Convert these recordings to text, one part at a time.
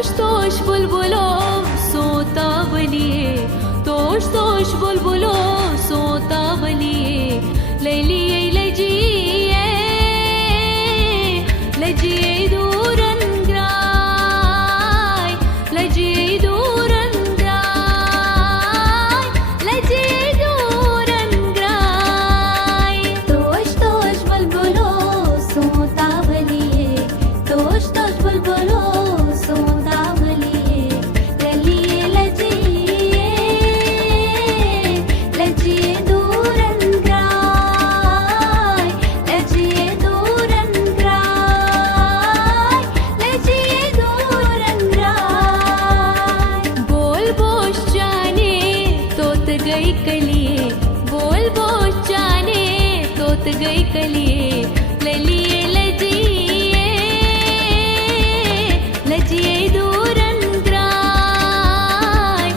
तोश बुलबुलो सोता बलिए, तोश बुलबुलो सोता बलिए, लैलिए लजिए लजिए दूरन ग्राय, लजिए दूरन ग्राय, लजिए दूरन ग्राय। तोश बुलबुलो सोता बलिए, तोश बुलबुलो सोता बलिए, ललिए लजिए लजिए दूरन ग्राय, लजिए दूरन ग्राय, लजिए दूरन ग्राय। बोल बोश जाने तोत गई कलिए, बोल बोश जाने तोत गई कलिए, ललिए लजिए लजिए दूरन ग्राय,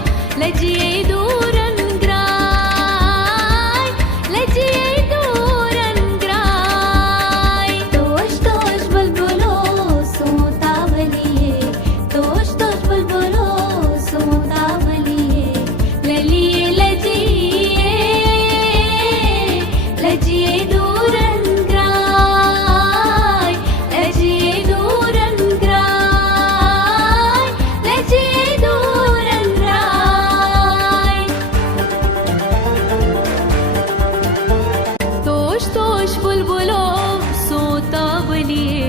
लजिए दूरन ग्राय, लजिए दूरन ग्राय। तोश बुलबुलो सोता बलिए, तोश बुलबुलो सोता बलिए, ललिए लजिए लजिए दूरन ग्राय, लजिए दूरन ग्राय, लजिए दूरन ग्राय। तोश बुलबुलो सोता बलिए,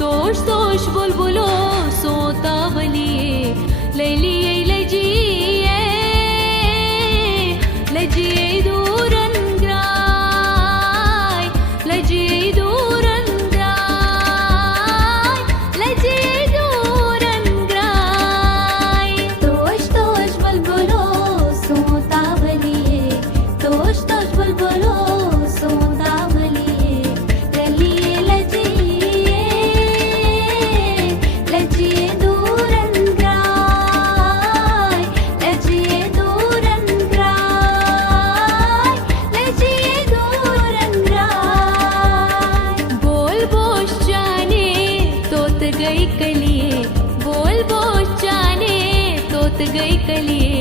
तोश बुलबुलो सोता बलिए, लैलिए लजिए लजिए दूरन ग्राय, लजिए दूरन ग्राय, लजिए दूरन ग्राय। तोश बुलबुलो सोता बलिए, तोश बुलबुलो सोता बलिए, ललिए लजिए लजिए दूरन ग्राय, लजिए दूरन ग्राय, लजिए दूरन ग्राय। बोल बोश जाने तोत गई कलिए, बोल बोश जाने तोत गई कलिए,